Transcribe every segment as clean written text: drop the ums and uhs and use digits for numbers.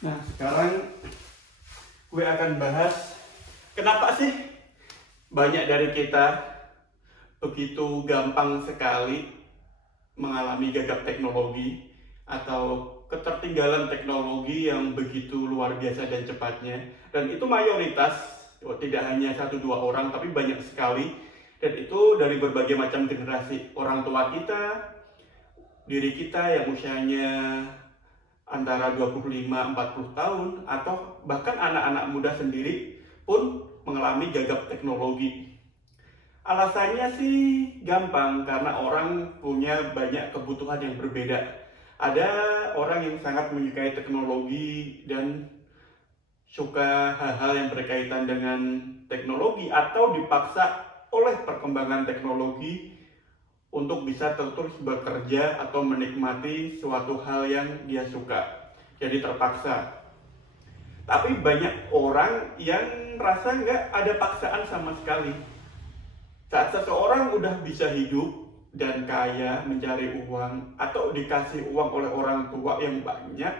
Nah, sekarang gue akan bahas kenapa sih banyak dari kita begitu gampang sekali mengalami gagap teknologi atau ketertinggalan teknologi yang begitu luar biasa dan cepatnya. Dan itu mayoritas, tidak hanya satu dua orang, tapi banyak sekali. Dan itu dari berbagai macam generasi. Orang tua kita, diri kita yang usianya antara 25-40 tahun, atau bahkan anak-anak muda sendiri pun mengalami gagap teknologi. Alasannya sih gampang, karena orang punya banyak kebutuhan yang berbeda. Ada orang yang sangat menyukai teknologi dan suka hal-hal yang berkaitan dengan teknologi atau dipaksa oleh perkembangan teknologi untuk bisa terus bekerja atau menikmati suatu hal yang dia suka. Jadi terpaksa. Tapi banyak orang yang merasa nggak ada paksaan sama sekali. Saat seseorang udah bisa hidup dan kaya, mencari uang atau dikasih uang oleh orang tua yang banyak,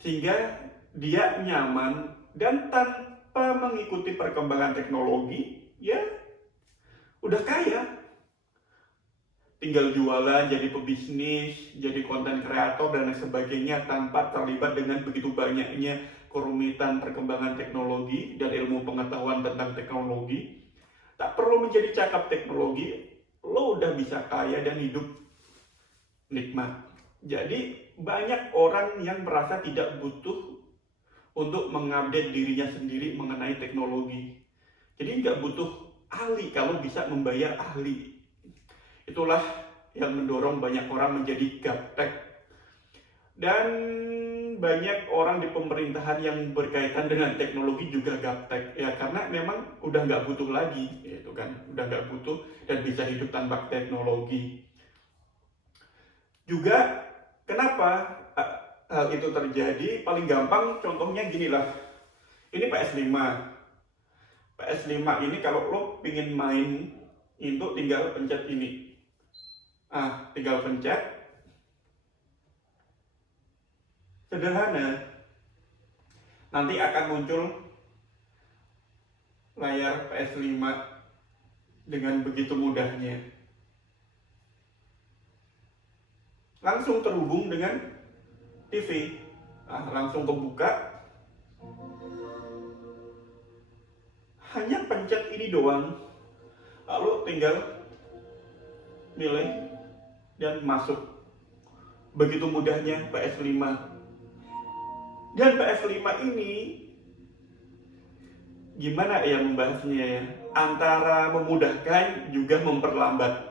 sehingga dia nyaman dan tanpa mengikuti perkembangan teknologi, ya udah kaya. Tinggal jualan, jadi pebisnis, jadi konten kreator dan lain sebagainya tanpa terlibat dengan begitu banyaknya kerumitan perkembangan teknologi dan ilmu pengetahuan tentang teknologi. Tak perlu menjadi cakap teknologi, lo udah bisa kaya dan hidup nikmat. Jadi banyak orang yang merasa tidak butuh untuk mengupdate dirinya sendiri mengenai teknologi. Jadi nggak butuh ahli kalau bisa membayar ahli. Itulah yang mendorong banyak orang menjadi gaptek. Dan banyak orang di pemerintahan yang berkaitan dengan teknologi juga gaptek, ya karena memang udah nggak butuh lagi, gitu kan, udah nggak butuh dan bisa hidup tanpa teknologi. Juga kenapa hal itu terjadi? Paling gampang contohnya gini lah, ini PS5. PS5 ini kalau lo pingin main itu tinggal pencet ini, tinggal pencet, sederhana, nanti akan muncul layar PS5 dengan begitu mudahnya. Langsung terhubung dengan TV. Langsung kebuka. Hanya pencet ini doang. Lalu tinggal milih dan masuk. Begitu mudahnya PS5. Dan PS5 ini gimana ya membahasnya ya? Antara memudahkan juga memperlambat.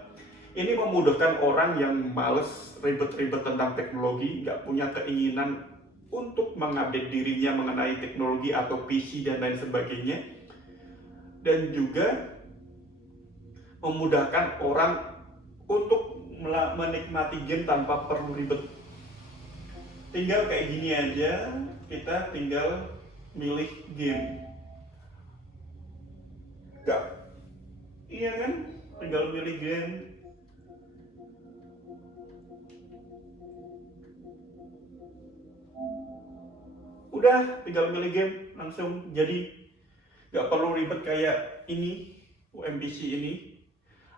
Ini memudahkan orang yang males ribet-ribet tentang teknologi, nggak punya keinginan untuk mengupdate dirinya mengenai teknologi atau PC dan lain sebagainya. Dan juga memudahkan orang untuk menikmati game tanpa perlu ribet. Tinggal kayak gini aja, kita tinggal milih game. Gak, iya kan? Tinggal milih game. Udah, tinggal milih game, langsung jadi. Gak perlu ribet kayak ini, UMPC ini,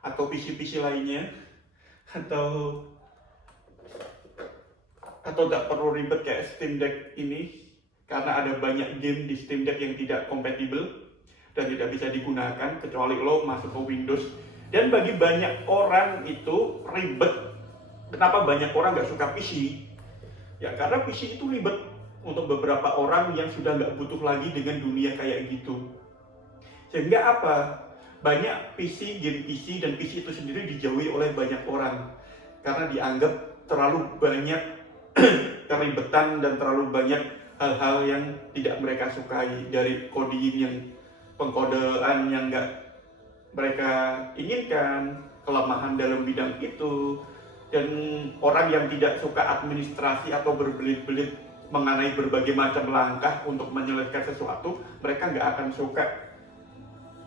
atau PC-PC lainnya, atau gak perlu ribet kayak Steam Deck ini, karena ada banyak game di Steam Deck yang tidak kompatibel dan tidak bisa digunakan kecuali lo masuk ke Windows. Dan bagi banyak orang itu ribet. Kenapa banyak orang gak suka PC? Ya karena PC itu ribet untuk beberapa orang yang sudah gak butuh lagi dengan dunia kayak gitu. Sehingga apa? Banyak PC, game PC dan PC itu sendiri dijauhi oleh banyak orang karena dianggap terlalu banyak keribetan dan terlalu banyak hal-hal yang tidak mereka sukai, dari coding yang pengkodean yang nggak mereka inginkan, kelemahan dalam bidang itu, dan orang yang tidak suka administrasi atau berbelit-belit mengenai berbagai macam langkah untuk menyelesaikan sesuatu, mereka nggak akan suka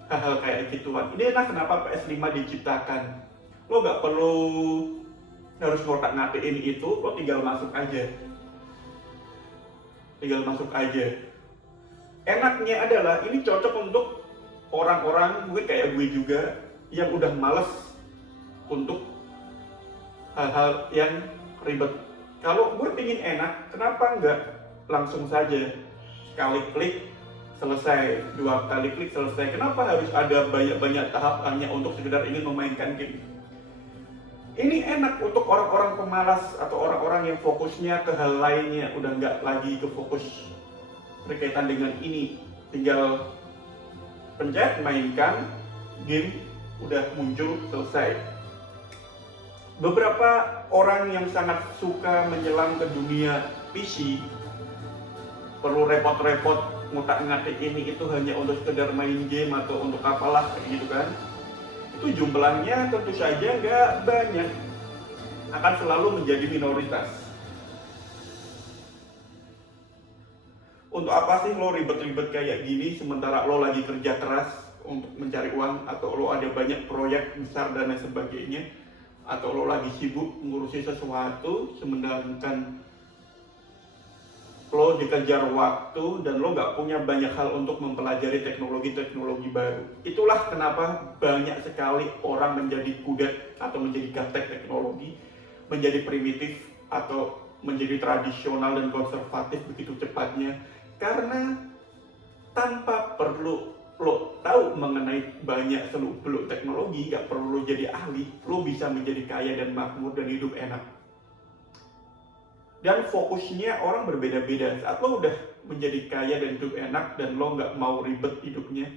hal-hal kayak gituan. Inilah kenapa PS5 diciptakan. Lo nggak perlu harus ngotak ngatik ini itu, lo tinggal masuk aja. tinggal masuk aja. Enaknya adalah ini cocok untuk orang-orang mungkin kayak gue juga yang udah males untuk hal-hal yang ribet. Kalau gue pingin enak, kenapa nggak langsung saja sekali klik selesai, 2 kali klik selesai? Kenapa harus ada banyak-banyak tahap hanya untuk sekedar ingin memainkan game? Ini enak untuk orang-orang pemalas atau orang-orang yang fokusnya ke hal lainnya, udah nggak lagi ke fokus berkaitan dengan ini. Tinggal pencet, mainkan, game udah muncul, selesai. Beberapa orang yang sangat suka menyelam ke dunia PC perlu repot-repot ngutak-ngatik ini itu hanya untuk sekedar main game atau untuk apalah kayak gitu kan. Itu jumlahnya tentu saja nggak banyak, akan selalu menjadi minoritas. Untuk apa sih lo ribet-ribet kayak gini sementara lo lagi kerja keras untuk mencari uang, atau lo ada banyak proyek besar dan lain sebagainya, atau lo lagi sibuk ngurusi sesuatu sedangkan lo dikejar waktu dan lo nggak punya banyak hal untuk mempelajari teknologi-teknologi baru. Itulah kenapa banyak sekali orang menjadi kudet atau menjadi gaptek teknologi, menjadi primitif atau menjadi tradisional dan konservatif begitu cepatnya, karena tanpa perlu lo tahu mengenai banyak seluk-beluk teknologi, nggak perlu lo jadi ahli, lo bisa menjadi kaya dan makmur dan hidup enak. Dan fokusnya orang berbeda-beda. Saat lo udah menjadi kaya dan hidup enak dan lo nggak mau ribet hidupnya,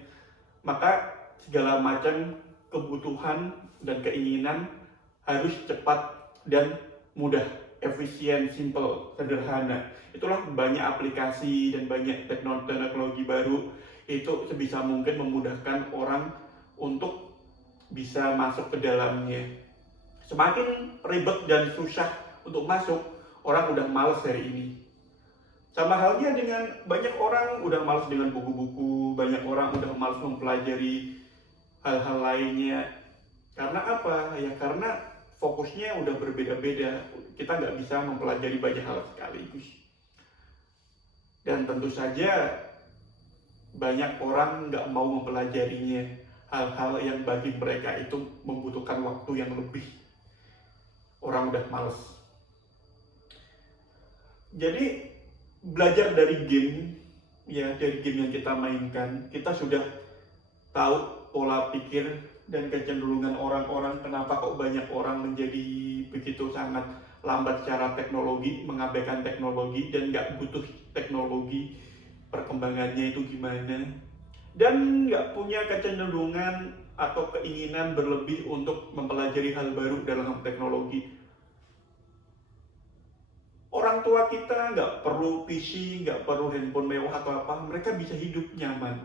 maka segala macam kebutuhan dan keinginan harus cepat dan mudah, efisien, simple, sederhana. Itulah banyak aplikasi dan banyak teknologi baru itu sebisa mungkin memudahkan orang untuk bisa masuk ke dalamnya. Semakin ribet dan susah untuk masuk, orang udah males hari ini. Sama halnya dengan banyak orang udah males dengan buku-buku, banyak orang udah males mempelajari hal-hal lainnya. Karena apa? Ya karena fokusnya udah berbeda-beda. Kita nggak bisa mempelajari banyak hal sekaligus. Dan tentu saja banyak orang nggak mau mempelajarinya. Hal-hal yang bagi mereka itu membutuhkan waktu yang lebih. Orang udah males. Jadi belajar dari game, ya dari game yang kita mainkan, kita sudah tahu pola pikir dan kecenderungan orang-orang, kenapa kok banyak orang menjadi begitu sangat lambat secara teknologi, mengabaikan teknologi dan nggak butuh teknologi, perkembangannya itu gimana, dan nggak punya kecenderungan atau keinginan berlebih untuk mempelajari hal baru dalam teknologi. Orang tua kita nggak perlu PC, nggak perlu handphone mewah atau apa, mereka bisa hidup nyaman.